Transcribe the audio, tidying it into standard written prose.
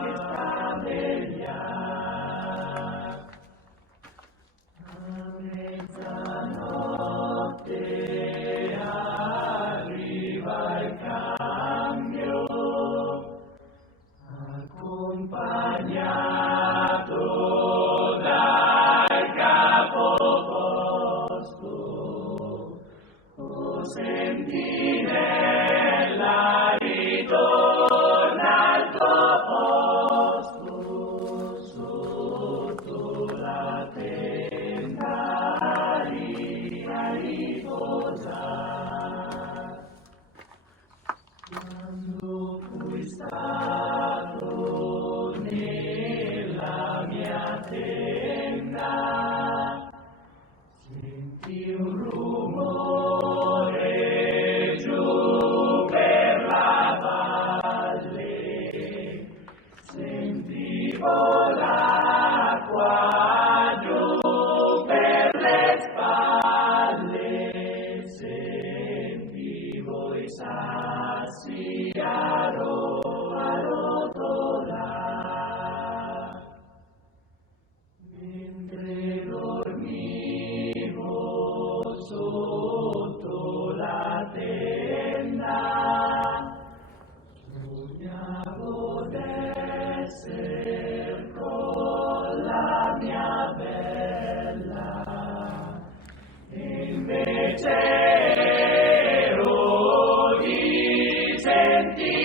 fiesta bella. A mezzanotte arriva il cambio, accompagnato dal capoposto. O sentinella, ritorna al tuo posto, sotto la tenda a riposare. Quando fui stato nella mia tenda, senti un rumore giù per la valle, sentivo l'acqua giù per le spalle, sentivo i sassi a rotolare. Mentre dormivo sotto la tenda, sognavo d'esser con la mia bella, e invece ero di sentire